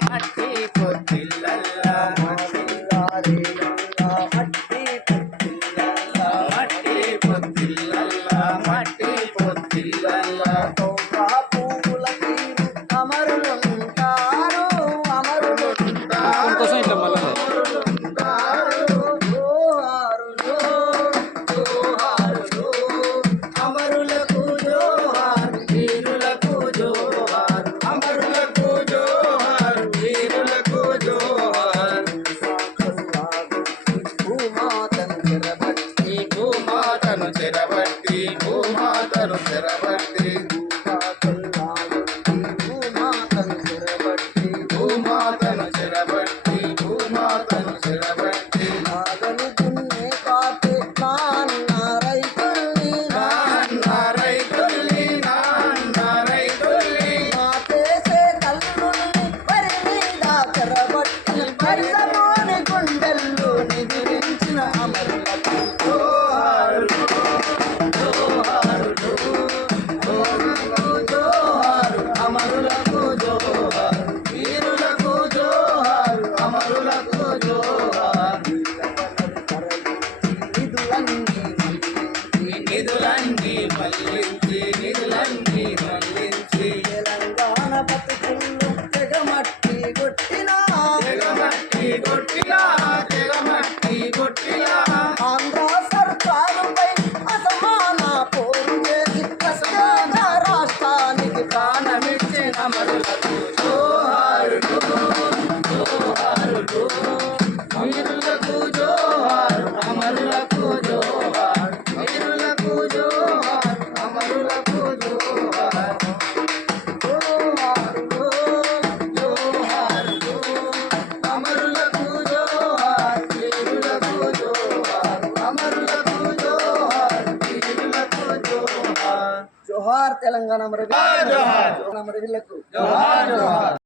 మట్టి పొత్తిళ్ళల్లా మట్టి పొత్తిళ్ళల్లా మట్టి పొత్తిళ్ళల్లా మట్టి పొత్తిళ్ళల్లా పువ్వుల తీరు అమరులుంటారు అమరులుంటారు కోసం ఇట్లా మళ్ళీ అమరులకు జోహార్ వీరులకు జోహార్ అమరులకు జోహార్ వీరులకు జోహార్ భూమాతను చెరబట్టి భూమాతను చెరబట్టి భూమాతను చెరబట్టి భూమాతను చెరబట్టి భూమాతను చెరబట్టి భూమాతను చెరబట్టి నాగను దున్నే కాపే నాన్న రైతుల్ని నాన్న రైతుల్ని నాన్న రైతుల్ని మాపేసే తల్లుల్ని వరి మీద చెరబట్టి పరిసలోని గుండెల్లో నిద్రించిన అమరులకు జోహారులు జోహారులు జోహారులు జోహారు అమరులకు జోహారు వీరులకు జోహారు అమరులకు జోహారు నిధులన్నీ మళ్లించి నిధులన్నీ మళ్లించి తెలంగాణ బతుకుల్లో తెగమట్టి కొట్టినా తెగమట్టి కొట్టినా తెగమట్టి కొట్టినా ఆంధ్ర సర్కారుపై అసమాన పోరు చేసి ప్రత్యేక రాష్ట్రానికి ప్రాణమిచ్చిన అమరులకు జోహారులు జోహారులు వీరులకు జోహారు అమరులకు జోహారు వీరులకు జోహారు అమరులకు జోహారు జోహారులు జోహారులు అమరులకు జోహారు వీరులకు జోహారు అమరులకు జోహారు వీరులకు జోహార్ జోహార్ తెలంగాణ అమరవీరులకు జోహార్ జోహార్